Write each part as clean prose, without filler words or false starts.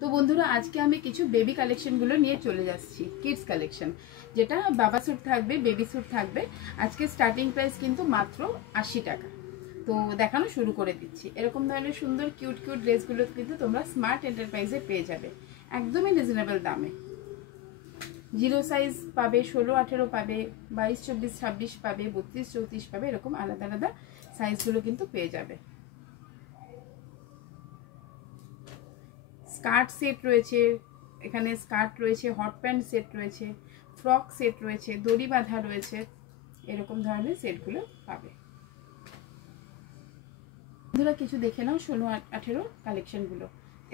তো বন্ধুরা আজকে আমি কিছু বেবি কালেকশনগুলো নিয়ে চলে যাচ্ছি, কিডস কালেকশন, যেটা বাবা স্যুট থাকবে, বেবি স্যুট থাকবে। আজকে স্টার্টিং প্রাইস কিন্তু মাত্র 80 টাকা। তো দেখানো শুরু করে দিচ্ছি। এরকম ধরনের সুন্দর কিউট কিউট ড্রেসগুলো কিন্তু তোমরা স্মার্ট এন্টারপ্রাইজে পেয়ে যাবে একদমই রিজনেবল দামে। 0 সাইজ পাবে, 16, 18 পাবে, 22, 24, 26 পাবে, 32, 34 পাবে, এরকম আলাদা আলাদা সাইজগুলো কিন্তু পেয়ে যাবে। স্কার্ট সেট রয়েছে, এখানে স্কার্ট রয়েছে, হট প্যান্ট সেট রয়েছে, ফ্রক সেট রয়েছে, দড়ি বাঁধা রয়েছে, এরকম ধরনের সেটগুলো পাবে। বন্ধুরা কিছু দেখে নাও 16, 18 কালেকশনগুলো।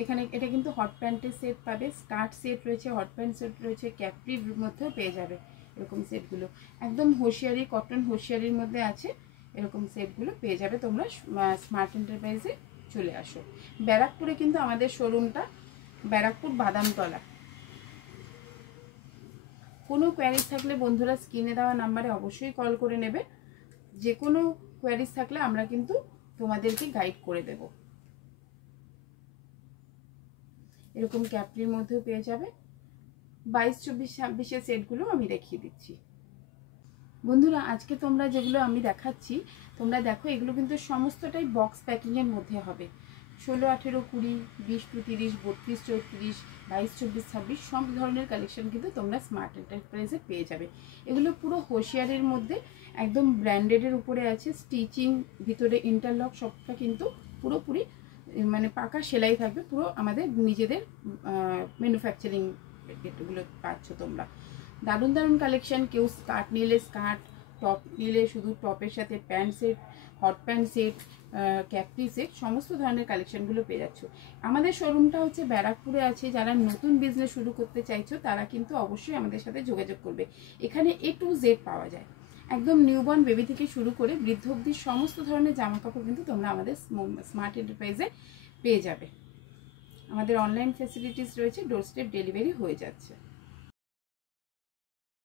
এখানে এটা কিন্তু হট প্যান্টের সেট পাবে, স্কার্ট সেট রয়েছে, হট প্যান্ট সেট রয়েছে, ক্যাপ্রির মধ্যেও পেয়ে যাবে এরকম সেটগুলো। একদম হোশিয়ারি, কটন হোশিয়ারির মধ্যে আছে, এরকম সেটগুলো পেয়ে যাবে তোমরা স্মার্ট এন্টারপ্রাইজে চলে আসো। ব্যারাকপুরে কিন্তু আমাদের শোরুমটা, ব্যারাকপুর বাদামতলা। কোনো কোয়ারিজ থাকলে বন্ধুরা স্ক্রিনে দেওয়া নাম্বারে অবশ্যই কল করে নেবে। যে কোনো কোয়ারিজ থাকলে আমরা কিন্তু তোমাদেরকে গাইড করে দেব। এরকম ক্যাপ্রির মধ্যেও পেয়ে যাবে। 22, 24, 26 সেটগুলো আমি দেখিয়ে দিচ্ছি। বন্ধুরা আজকে তোমরা যেগুলো আমি দেখাচ্ছি তোমরা দেখো, এগুলো কিন্তু সমস্তটাই বক্স প্যাকিংয়ের মধ্যে হবে। 16, 18, 20, 20 to 30, 32, 34, 22, 24, 26 সব ধরনের কালেকশন কিন্তু তোমরা স্মার্ট এন্টারপ্রাইজে পেয়ে যাবে। এগুলো পুরো হোশিয়ারের মধ্যে একদম ব্র্যান্ডেডের উপরে আছে, স্টিচিং, ভিতরে ইন্টারলক, সবটা কিন্তু পুরোপুরি মানে পাকা সেলাই থাকবে, পুরো আমাদের নিজেদের ম্যানুফ্যাকচারিং এগুলো পাচ্ছ তোমরা। দারুণ দারুণ কালেকশন। কেউ স্কার্ট নিলে স্কার্ট, টপ নিলে শুধু টপের সাথে pant set, hot pant set, Capri set, সমস্ত ধরনের কালেকশনগুলো পেয়ে যাচ্ছ। আমাদের শোরুমটা হচ্ছে ব্যারাকপুরে আছে। যারা নতুন বিজনেস শুরু করতে চাইছো তারা কিন্তু অবশ্যই আমাদের সাথে যোগাযোগ করবে। এখানে A to Z পাওয়া যায়, একদম নিউবর্ন বেবি থেকে শুরু করে বৃদ্ধ অবধি সমস্ত ধরনের জামা কাপড় কিন্তু তোমরা আমাদের স্মার্ট এন্টারপ্রাইজে পেয়ে যাবে। আমাদের অনলাইন ফ্যাসিলিটিস রয়েছে, ডোর স্টেপ ডেলিভারি হয়ে যাচ্ছে।